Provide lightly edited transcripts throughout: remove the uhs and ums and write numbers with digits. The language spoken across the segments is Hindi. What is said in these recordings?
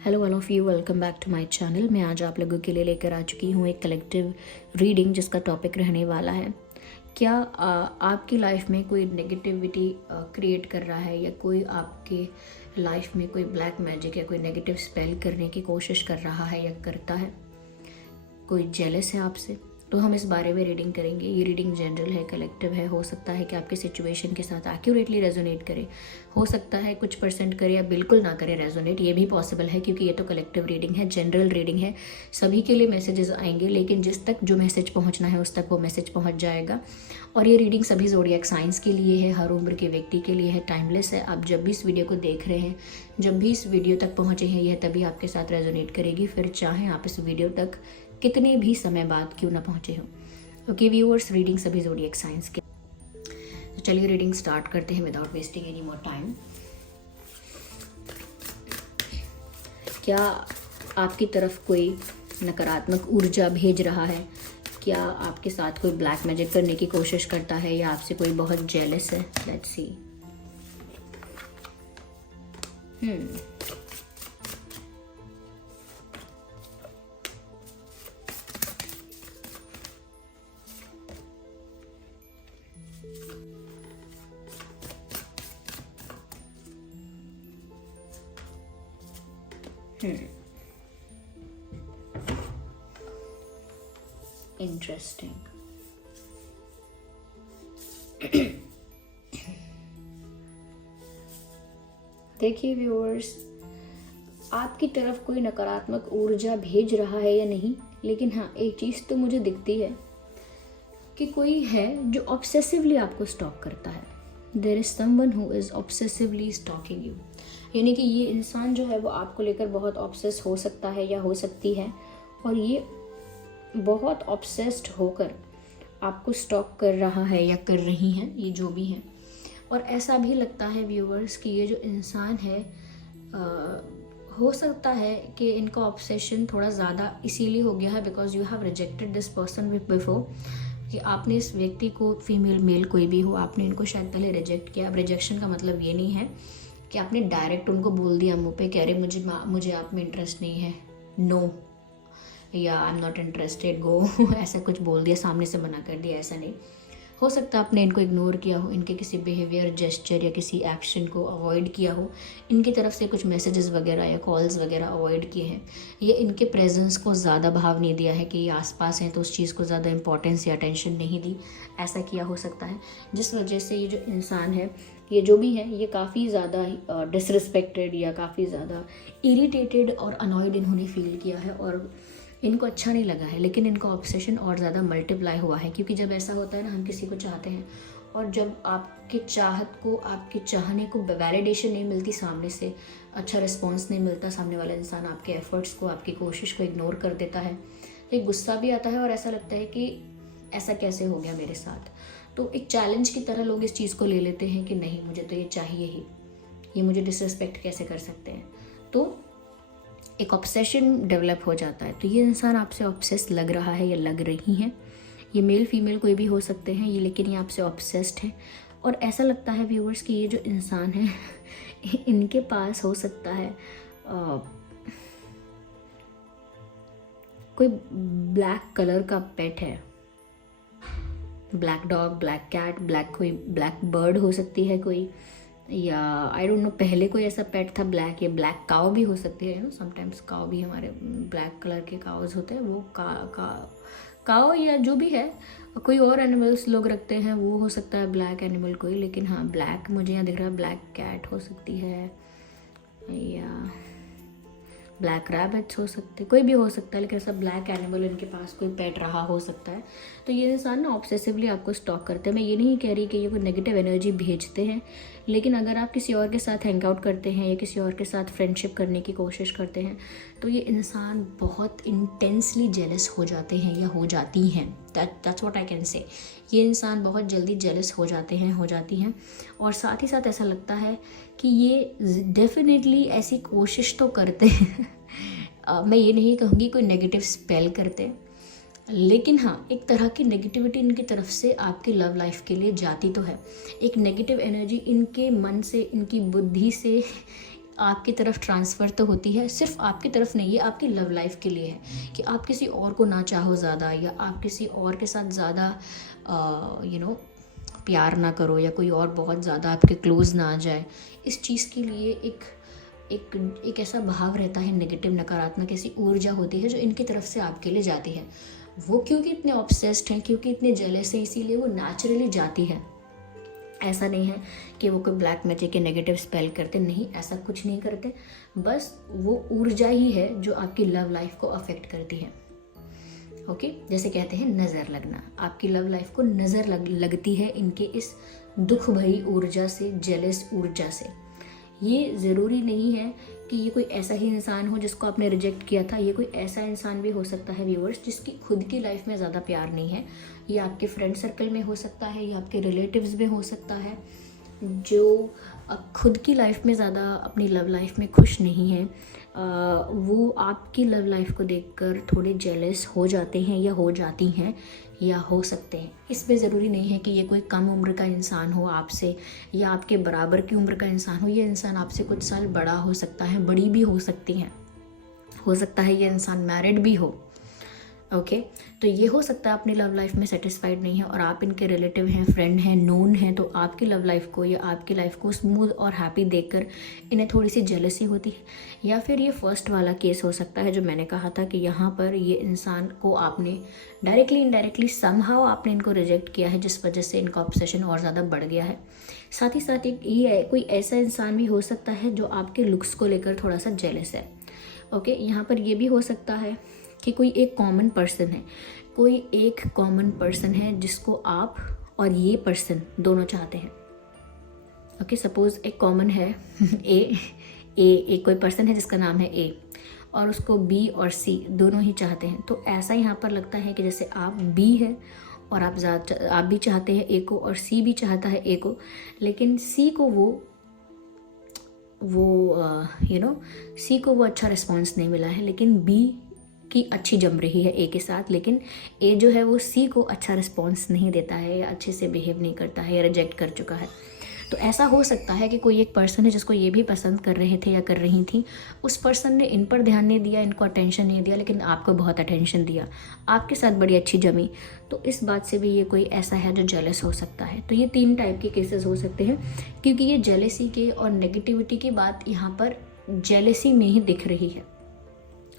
Hello all of you, welcome back to my channel. मैं आज आप लोगों के लिए लेकर आ चुकी हूँ एक कलेक्टिव रीडिंग जिसका टॉपिक रहने वाला है क्या आपकी लाइफ में कोई नेगेटिविटी क्रिएट कर रहा है या कोई आपके लाइफ में कोई ब्लैक मैजिक या कोई नेगेटिव स्पेल करने की कोशिश कर रहा है या करता है। कोई जेलस है आपसे, तो हम इस बारे में रीडिंग करेंगे। ये रीडिंग जनरल है, कलेक्टिव है। हो सकता है कि आपके सिचुएशन के साथ एक्यूरेटली रेजोनेट करे, हो सकता है कुछ परसेंट करे या बिल्कुल ना करे रेजोनेट, ये भी पॉसिबल है क्योंकि ये तो कलेक्टिव रीडिंग है, जनरल रीडिंग है। सभी के लिए मैसेजेस आएंगे, लेकिन जिस तक जो मैसेज पहुंचना है उस तक वो मैसेज पहुंच जाएगा। और ये रीडिंग सभी ज़ोडिएक साइंस के लिए है, हर उम्र के व्यक्ति के लिए है, टाइमलेस है। आप जब भी इस वीडियो को देख रहे हैं, जब भी इस वीडियो तक पहुँचे हैं, यह तभी आपके साथ रेजोनेट करेगी, फिर चाहे आप इस वीडियो तक कितने भी समय बाद क्यों ना पहुँचे हो। ओके व्यूअर्स, रीडिंग सभी ज़ोडिएक साइंस के। तो चलिए रीडिंग स्टार्ट करते हैं without wasting any more time. क्या आपकी तरफ कोई नकारात्मक ऊर्जा भेज रहा है? क्या आपके साथ कोई ब्लैक मैजिक करने की कोशिश करता है या आपसे कोई बहुत जेलस है? Let's see. इंटरेस्टिंग। देखिए व्यूअर्स, आपकी तरफ कोई नकारात्मक ऊर्जा भेज रहा है या नहीं, लेकिन हाँ एक चीज़ तो मुझे दिखती है कि कोई है जो ऑब्सेसिवली आपको स्टॉक करता है। There is someone who is obsessively stalking you, यानी कि ये इंसान जो है वो आपको लेकर बहुत ऑब्सेस हो सकता है या हो सकती है, और ये बहुत ऑब्सेस्ड होकर आपको स्टॉक कर रहा है या कर रही हैं, ये जो भी हैं। और ऐसा भी लगता है व्यूअर्स कि ये जो इंसान है हो सकता है कि इनका ऑब्सेशन थोड़ा ज़्यादा इसीलिए हो गया है because you have rejected this person before, कि आपने इस व्यक्ति को, फीमेल मेल कोई भी हो, आपने इनको शायद पहले रिजेक्ट किया। अब रिजेक्शन का मतलब ये नहीं है कि आपने डायरेक्ट उनको बोल दिया मुँह पे कह रहे मुझे आप में इंटरेस्ट नहीं है, नो, या आई एम नॉट इंटरेस्टेड, गो ऐसा कुछ बोल दिया, सामने से मना कर दिया, ऐसा नहीं। हो सकता है आपने इनको इग्नोर किया हो, इनके किसी बिहेवियर, जेस्चर या किसी एक्शन को अवॉइड किया हो, इनकी तरफ से कुछ मैसेजेस वगैरह या कॉल्स वगैरह अवॉइड किए हैं, या इनके प्रेजेंस को ज़्यादा भाव नहीं दिया है कि ये आसपास हैं तो उस चीज़ को ज़्यादा इंपॉर्टेंस या अटेंशन नहीं दी, ऐसा किया हो सकता है। जिस वजह से ये जो इंसान है, ये जो भी है, ये काफ़ी ज़्यादा डिसरिस्पेक्टेड या काफ़ी ज़्यादा इरिटेटेड और अनॉयड इन्होंने फील किया है और इनको अच्छा नहीं लगा है। लेकिन इनका ऑब्सेशन और ज़्यादा मल्टीप्लाई हुआ है, क्योंकि जब ऐसा होता है ना, हम किसी को चाहते हैं और जब आपके चाहत को, आपके चाहने को वैलिडेशन नहीं मिलती सामने से, अच्छा रिस्पॉन्स नहीं मिलता, सामने वाला इंसान आपके एफर्ट्स को, आपकी कोशिश को इग्नोर कर देता है, तो एक गुस्सा भी आता है और ऐसा लगता है कि ऐसा कैसे हो गया मेरे साथ। तो एक चैलेंज की तरह लोग इस चीज़ को ले लेते हैं कि नहीं, मुझे तो ये चाहिए ही, ये मुझे डिसरिस्पेक्ट कैसे कर सकते हैं। तो एक ऑब्सेशन डेवलप हो जाता है। तो ये इंसान आपसे ऑब्सेस लग रहा है या लग रही हैं, ये मेल फीमेल कोई भी हो सकते हैं ये, लेकिन ये आपसे ऑब्सेस्ड है। और ऐसा लगता है व्यूअर्स कि ये जो इंसान है इनके पास हो सकता है कोई ब्लैक कलर का पेट है, black dog, black cat, black कोई ब्लैक बर्ड हो सकती है कोई, या आई डोंट नो पहले कोई ऐसा पेट था ब्लैक, या ब्लैक काव भी हो सकती है। समटाइम्स काव भी, हमारे ब्लैक कलर के काउज होते हैं, वो काव या जो भी है, कोई और एनिमल्स लोग रखते हैं, वो हो सकता है ब्लैक एनिमल कोई। लेकिन हाँ, ब्लैक मुझे यहाँ दिख रहा है, ब्लैक कैट हो सकती है या ब्लैक रैबिट्स हो सकते, कोई भी हो सकता है, लेकिन ऐसा ब्लैक एनिमल इनके पास कोई पेट रहा हो सकता है। तो ये इंसान ना ऑब्सेसिवली आपको स्टॉक करते हैं। मैं ये नहीं कह रही कि ये कोई नेगेटिव एनर्जी भेजते हैं, लेकिन अगर आप किसी और के साथ हैंग आउट करते हैं या किसी और के साथ फ्रेंडशिप करने की कोशिश करते हैं, तो ये इंसान बहुत इंटेंसली जेलस हो जाते हैं या हो जाती हैं। That's what I can say. ये इंसान बहुत जल्दी जेलस हो जाते हैं, हो जाती हैं, और साथ ही साथ ऐसा लगता है कि ये डेफिनेटली ऐसी कोशिश तो करते हैं मैं ये नहीं कहूँगी कोई नेगेटिव स्पेल करते, लेकिन हाँ एक तरह की नेगेटिविटी इनकी तरफ से आपकी लव लाइफ के लिए जाती तो है। एक नेगेटिव एनर्जी इनके मन से, इनकी बुद्धि से आपकी तरफ ट्रांसफ़र तो होती है, सिर्फ आपकी तरफ नहीं, ये आपकी लव लाइफ के लिए है कि आप किसी और को ना चाहो ज़्यादा, या आप किसी और के साथ ज़्यादा प्यार ना करो, या कोई और बहुत ज़्यादा आपके क्लोज ना आ जाए। इस चीज़ के लिए एक ऐसा भाव रहता है, नेगेटिव, नकारात्मक ऐसी ऊर्जा होती है जो इनकी तरफ से आपके लिए जाती है। वो क्योंकि इतने ऑब्सेस्ड हैं, क्योंकि इतने जेलस हैं, इसीलिए वो नेचुरली जाती है। ऐसा नहीं है कि वो कोई ब्लैक मैजिक के नेगेटिव स्पेल करते, नहीं, ऐसा कुछ नहीं करते। बस वो ऊर्जा ही है जो आपकी लव लाइफ को अफेक्ट करती है। ओके, जैसे कहते हैं नज़र लगना, आपकी लव लाइफ को नज़र लगती है इनके इस दुख भरी ऊर्जा से, जेलस ऊर्जा से। ये ज़रूरी नहीं है कि ये कोई ऐसा ही इंसान हो जिसको आपने रिजेक्ट किया था। ये कोई ऐसा इंसान भी हो सकता है व्यूअर्स जिसकी खुद की लाइफ में ज़्यादा प्यार नहीं है। ये आपके फ्रेंड सर्कल में हो सकता है, या आपके रिलेटिव्स में हो सकता है, जो खुद की लाइफ में ज़्यादा अपनी लव लाइफ में खुश नहीं है। वो आपकी लव लाइफ को देखकर थोड़े जेलस हो जाते हैं, या हो जाती हैं, या हो सकते हैं। इसमें ज़रूरी नहीं है कि ये कोई कम उम्र का इंसान हो आपसे, या आपके बराबर की उम्र का इंसान हो। ये इंसान आपसे कुछ साल बड़ा हो सकता है, बड़ी भी हो सकती हैं, हो सकता है ये इंसान मैरिड भी हो। ओके, तो ये हो सकता है अपनी लव लाइफ में सेटिस्फाइड नहीं है, और आप इनके रिलेटिव हैं, फ्रेंड हैं, नोन हैं, तो आपकी लव लाइफ को या आपकी लाइफ को स्मूथ और हैप्पी देखकर इन्हें थोड़ी सी जेलसी होती है। या फिर ये फर्स्ट वाला केस हो सकता है जो मैंने कहा था कि यहाँ पर ये इंसान को आपने डायरेक्टली इनडायरेक्टली समहाउ आपने इनको रिजेक्ट किया है, जिस वजह से इनका ऑब्सेशन और ज़्यादा बढ़ गया है। साथ ही साथ एक ये कोई ऐसा इंसान भी हो सकता है जो आपके लुक्स को लेकर थोड़ा सा जेलस है। ओके, यहाँ पर ये भी हो सकता है कि कोई एक कॉमन पर्सन है जिसको आप और ये पर्सन दोनों चाहते हैं। ओके, सपोज एक कॉमन है एक कोई पर्सन है जिसका नाम है ए, और उसको बी और सी दोनों ही चाहते हैं। तो ऐसा यहाँ पर लगता है कि जैसे आप बी है और आप भी चाहते हैं ए को, और सी भी चाहता है ए को, लेकिन सी को सी को वो अच्छा रिस्पॉन्स नहीं मिला है, लेकिन बी की अच्छी जम रही है ए के साथ, लेकिन ए जो है वो सी को अच्छा रिस्पॉन्स नहीं देता है, या अच्छे से बिहेव नहीं करता है, या रिजेक्ट कर चुका है। तो ऐसा हो सकता है कि कोई एक पर्सन है जिसको ये भी पसंद कर रहे थे या कर रही थी, उस पर्सन ने इन पर ध्यान नहीं दिया, इनको अटेंशन नहीं दिया, लेकिन आपको बहुत अटेंशन दिया, आपके साथ बड़ी अच्छी जमी। तो इस बात से भी ये कोई ऐसा है जो जेलस हो सकता है। तो ये 3 टाइप के केसेस हो सकते हैं, क्योंकि ये जेलसी के और नेगेटिविटी की बात यहाँ पर जेलसी में ही दिख रही है,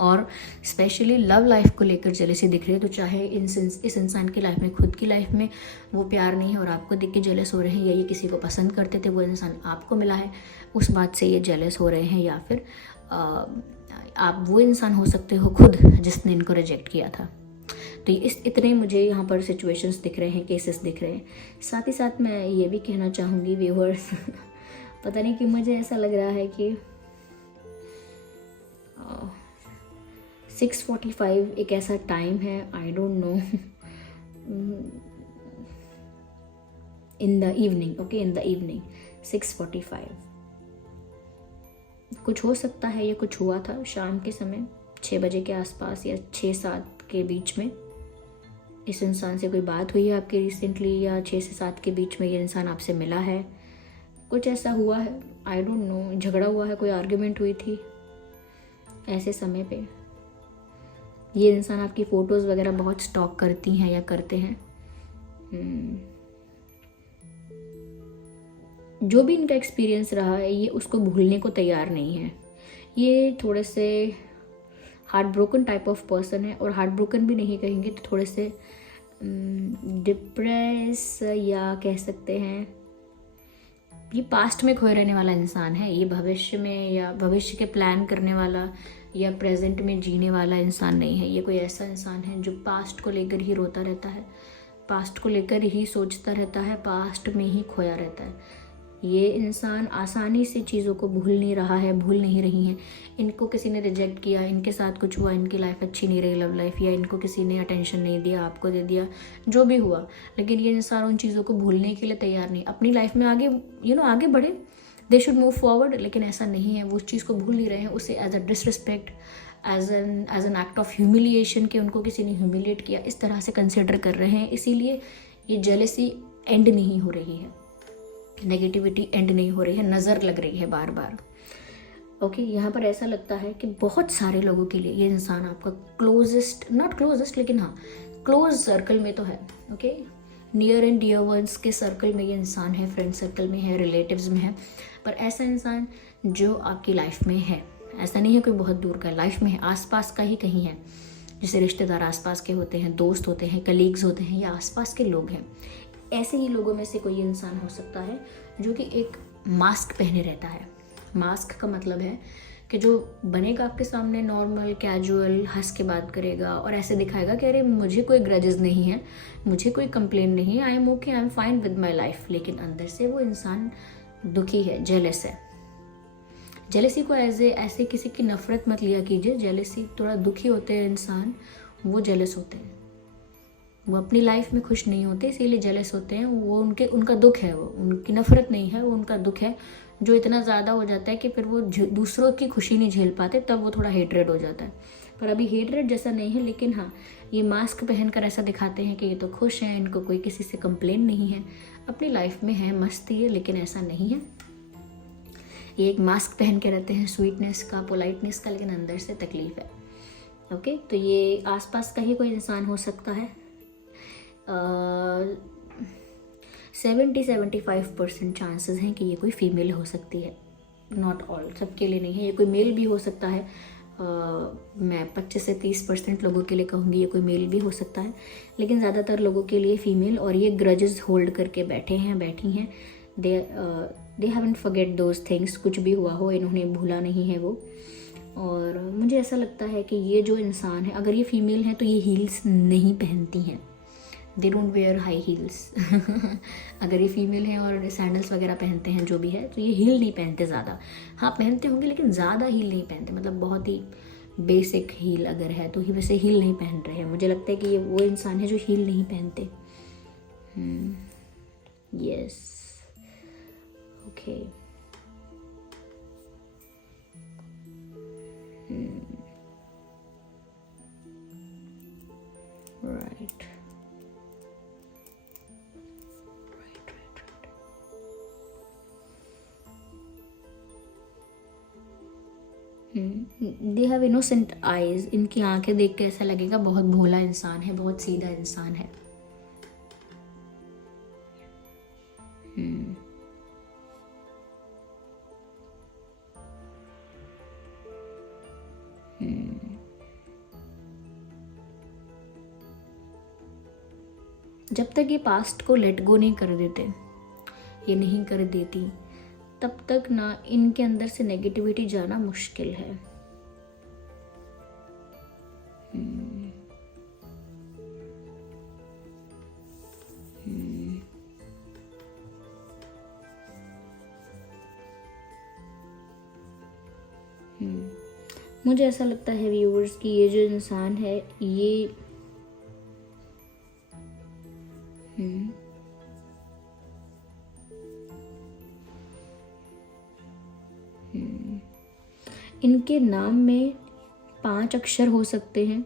और स्पेशली लव लाइफ को लेकर जेलसी दिख रही है। तो चाहे इस इंसान की लाइफ में, खुद की लाइफ में वो प्यार नहीं है और आपको देख के जेलस हो रहे हैं, या ये किसी को पसंद करते थे, वो इंसान आपको मिला है, उस बात से ये जेलस हो रहे हैं, या फिर आप वो इंसान हो सकते हो खुद जिसने इनको रिजेक्ट किया था। तो इतने मुझे यहाँ पर सिचुएशंस दिख रहे हैं, केसेस दिख रहे हैं। साथ ही साथ मैं ये भी कहना चाहूँगी व्यूअर्स पता नहीं कि मुझे ऐसा लग रहा है कि 6:45 एक ऐसा टाइम है, I don't know, in the evening, okay, in the evening 6:45 कुछ हो सकता है। ये कुछ हुआ था शाम के समय 6 बजे के आसपास, या 6-7 के बीच में। इस इंसान से कोई बात हुई है आपकी रिसेंटली, या 6 से 7 के बीच में ये इंसान आपसे मिला है, कुछ ऐसा हुआ है, आई डोंट नो, झगड़ा हुआ है, कोई आर्ग्यूमेंट हुई थी। ऐसे समय पे ये इंसान आपकी फ़ोटोज़ वगैरह बहुत स्टॉक करती हैं या करते हैं। जो भी इनका एक्सपीरियंस रहा है, ये उसको भूलने को तैयार नहीं है। ये थोड़े से heart broken type of person है, और हार्ट ब्रोकन भी नहीं कहेंगे तो थोड़े से डिप्रेस, या कह सकते हैं ये पास्ट में खोए रहने वाला इंसान है। ये भविष्य में या भविष्य के प्लान करने वाला या प्रेजेंट में जीने वाला इंसान नहीं है। ये कोई ऐसा इंसान है जो पास्ट को लेकर ही रोता रहता है, पास्ट को लेकर ही सोचता रहता है, पास्ट में ही खोया रहता है। ये इंसान आसानी से चीज़ों को भूल नहीं रहा है, भूल नहीं रही हैं। इनको किसी ने रिजेक्ट किया, इनके साथ कुछ हुआ, इनकी लाइफ अच्छी नहीं रही लव लाइफ, या इनको किसी ने अटेंशन नहीं दिया, आपको दे दिया, जो भी हुआ, लेकिन ये इंसान उन चीज़ों को भूलने के लिए तैयार नहीं। अपनी लाइफ में आगे आगे बढ़े, दे शुड मूव फॉरवर्ड, लेकिन ऐसा नहीं है। वो उस चीज़ को भूल नहीं रहे हैं, उसे as a disrespect, as an act of humiliation कि उनको किसी ने ह्यूमिलिएट किया, इस तरह से कंसिडर कर रहे हैं। इसीलिए ये जेलसी एंड नहीं हो रही है, नेगेटिविटी एंड नहीं हो रही है, नज़र लग रही है बार बार। ओके, यहाँ पर ऐसा लगता है कि बहुत सारे लोगों के लिए ये इंसान आपका क्लोजेस्ट, नॉट क्लोजेस्ट लेकिन हाँ क्लोज सर्कल में तो है। Okay, near and dear ones के सर्कल में ये इंसान है, फ्रेंड सर्कल में है, रिलेटिव्स में है, पर ऐसा इंसान जो आपकी लाइफ में है, ऐसा नहीं है कोई बहुत दूर का, लाइफ में है, आसपास का ही कहीं है। जैसे रिश्तेदार आसपास के होते हैं, दोस्त होते हैं, कलीग्स होते हैं, या आसपास के लोग हैं, ऐसे ही लोगों में से कोई इंसान हो सकता है जो कि एक मास्क पहने रहता है। मास्क का मतलब है कि जो बनेगा आपके सामने नॉर्मल कैजुअल, हंस के बात करेगा और ऐसे दिखाएगा कि अरे मुझे कोई ग्रजेस नहीं है, मुझे कोई कंप्लेन नहीं है, I am okay, I am fine with my life, लेकिन अंदर से वो इंसान दुखी है, जेलस है। जेलसी को ऐसे किसी की नफरत मत लिया कीजिए। जेलसी थोड़ा दुखी होते हैं इंसान, वो जेलस होते हैं, वो अपनी लाइफ में खुश नहीं होते इसीलिए जेलस होते हैं। वो उनका दुख है, वो उनकी नफरत नहीं है, वो उनका दुख है जो इतना ज़्यादा हो जाता है कि फिर वो दूसरों की खुशी नहीं झेल पाते, तब वो थोड़ा हेटरेड हो जाता है। पर अभी हेटरेड जैसा नहीं है, लेकिन हाँ ये मास्क पहनकर ऐसा दिखाते हैं कि ये तो खुश हैं, इनको कोई किसी से कंप्लेन नहीं है, अपनी लाइफ में है, मस्ती है, लेकिन ऐसा नहीं है। ये एक मास्क पहन के रहते हैं स्वीटनेस का, पोलाइटनेस का, लेकिन अंदर से तकलीफ है। ओके, तो ये आसपास का ही कोई इंसान हो सकता है। 70-75% चांसेस हैं कि ये कोई फीमेल हो सकती है, नॉट ऑल, सबके लिए नहीं है। ये कोई मेल भी हो सकता है। मैं 25 से 30% लोगों के लिए कहूँगी ये कोई मेल भी हो सकता है, लेकिन ज़्यादातर लोगों के लिए फीमेल। और ये ग्रजेस होल्ड करके बैठे हैं, बैठी हैं। They haven't forget those things, कुछ भी हुआ हो इन्होंने भूला नहीं है वो। और मुझे ऐसा लगता है कि ये जो इंसान है, अगर ये फीमेल है तो ये हील्स नहीं पहनती हैं, they don't wear high heels. अगर ये फीमेल है और सैंडल्स वगैरह पहनते हैं जो भी है, तो ये हील नहीं पहनते ज़्यादा। हाँ पहनते होंगे लेकिन ज़्यादा हील नहीं पहनते, मतलब बहुत ही बेसिक हील अगर है तो ही, वैसे हील नहीं पहन रहे हैं। मुझे लगता है कि ये वो इंसान है जो हील नहीं पहनते। Yes, okay. Right, they have innocent eyes, इनकी आंखें देख के ऐसा लगेगा बहुत भोला इंसान है, बहुत सीधा इंसान है। जब तक ये पास्ट को लेट गो नहीं कर देते, ये नहीं कर देती, तब तक ना इनके अंदर से नेगेटिविटी जाना मुश्किल है। मुझे ऐसा लगता है व्यूअर्स कि ये जो इंसान है ये इनके नाम में 5 अक्षर हो सकते हैं।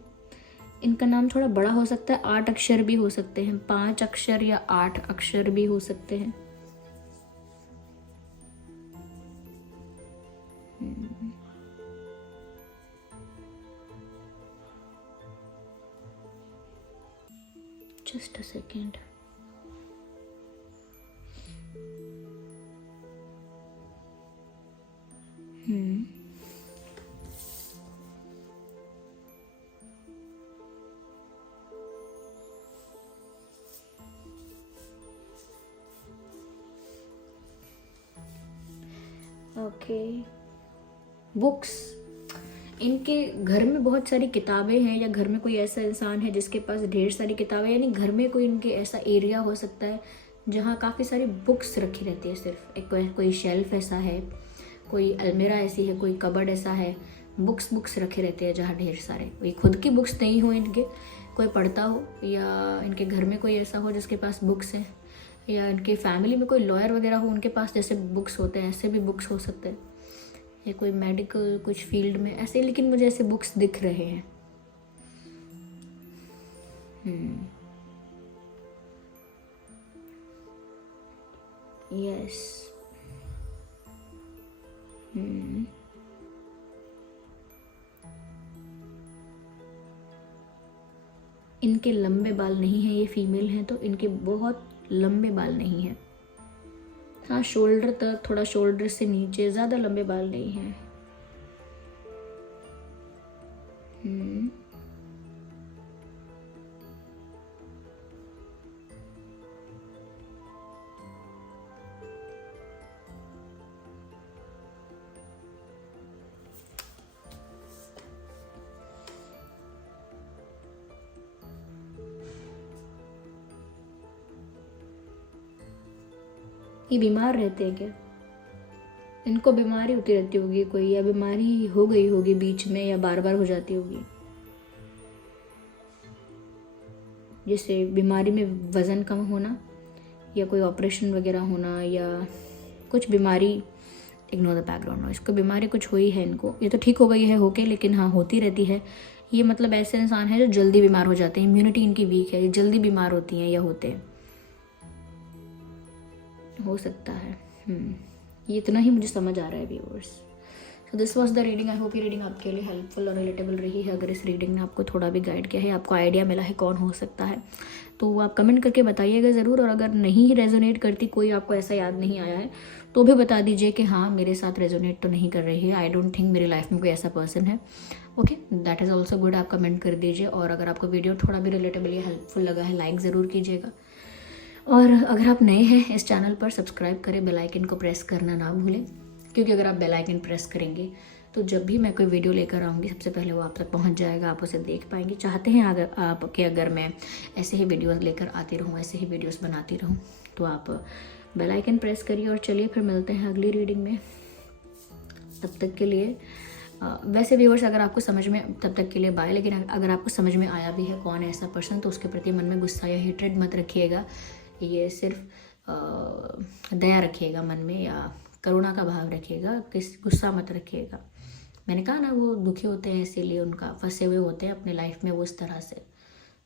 इनका नाम थोड़ा बड़ा हो सकता है, 8 अक्षर भी हो सकते हैं, 5 अक्षर या 8 अक्षर भी हो सकते हैं। Just a second. Okay, books, इनके घर में बहुत सारी किताबें हैं, या घर में कोई ऐसा इंसान है जिसके पास ढेर सारी किताबें, यानी घर में कोई इनके ऐसा एरिया हो सकता है जहाँ काफ़ी सारी बुक्स रखी रहती है। सिर्फ एक कोई शेल्फ ऐसा है, कोई अलमीरा ऐसी है, कोई कबर्ड ऐसा है, बुक्स रखे रहते हैं जहाँ ढेर सारे, कोई खुद की बुक्स नहीं हो इनके, कोई पढ़ता हो, या इनके घर में कोई ऐसा हो जिसके पास बुक्स हैं, या इनके फैमिली में कोई लॉयर वगैरह हो उनके पास जैसे बुक्स होते हैं, ऐसे भी बुक्स हो सकते हैं, या कोई मेडिकल कुछ फील्ड में ऐसे, लेकिन मुझे ऐसे बुक्स दिख रहे हैं। यस, इनके लंबे बाल नहीं हैं, ये फीमेल हैं तो इनके बहुत लंबे बाल नहीं हैं। हाँ, शोल्डर तक, थोड़ा शोल्डर से नीचे, ज़्यादा लंबे बाल नहीं हैं। ये बीमार रहते हैं क्या? इनको बीमारी होती रहती होगी कोई, या बीमारी हो गई होगी बीच में, या बार बार हो जाती होगी। जैसे बीमारी में वज़न कम होना, या कोई ऑपरेशन वगैरह होना, या कुछ बीमारी। Ignore the background noise. इसको बीमारी कुछ हुई है इनको, ये तो ठीक हो गई है होके, लेकिन हाँ होती रहती है। ये मतलब ऐसे इंसान है जो जल्दी बीमार हो जाते हैं, इम्यूनिटी इनकी वीक है, ये जल्दी बीमार होती हैं या होते हैं, हो सकता है। ये इतना ही मुझे समझ आ रहा है viewers. So this was the reading. I hope ये रीडिंग आपके लिए हेल्पफुल और रिलेटेबल रही है। अगर इस रीडिंग ने आपको थोड़ा भी गाइड किया है, आपको आइडिया मिला है कौन हो सकता है, तो आप कमेंट करके बताइएगा ज़रूर। और अगर नहीं रेजोनेट करती, कोई आपको ऐसा याद नहीं आया है, तो भी बता दीजिए कि हाँ मेरे साथ रेजोनेट तो नहीं कर रही है, आई डोंट थिंक मेरी लाइफ में कोई ऐसा पर्सन है। Okay, that is also good. आप कमेंट कर दीजिए। और अगर आपको वीडियो थोड़ा भी रिलेटेबल या हेल्पफुल लगा है, लाइक ज़रूर कीजिएगा। और अगर आप नए हैं इस चैनल पर, सब्सक्राइब करें, बेल आइकन को प्रेस करना ना भूलें, क्योंकि अगर आप बेल आइकन प्रेस करेंगे तो जब भी मैं कोई वीडियो लेकर आऊँगी सबसे पहले वो आप तक पहुँच जाएगा, आप उसे देख पाएंगे। चाहते हैं अगर आप कि अगर मैं ऐसे ही वीडियोस लेकर आती रहूँ, ऐसे ही वीडियोस बनाती रहूँ, तो आप बेल आइकन प्रेस करिए। और चलिए फिर मिलते हैं अगली रीडिंग में। तब तक के लिए वैसे व्यूअर्स, अगर आपको समझ में, तब तक के लिए बाय। लेकिन अगर आपको समझ में आया भी है कौन है ऐसा पर्सन, तो उसके प्रति मन में गुस्सा या हेट्रेड मत रखिएगा। ये सिर्फ दया रखिएगा मन में, या करुणा का भाव रखिएगा, गुस्सा मत रखिएगा। मैंने कहा ना, वो दुखी होते हैं इसीलिए, उनका फंसे हुए होते हैं अपने लाइफ में वो इस तरह से,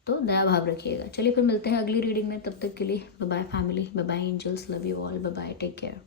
तो दया भाव रखिएगा। चलिए फिर मिलते हैं अगली रीडिंग में। तब तक के लिए bye bye family, bye bye angels, love you all, bye bye, take care.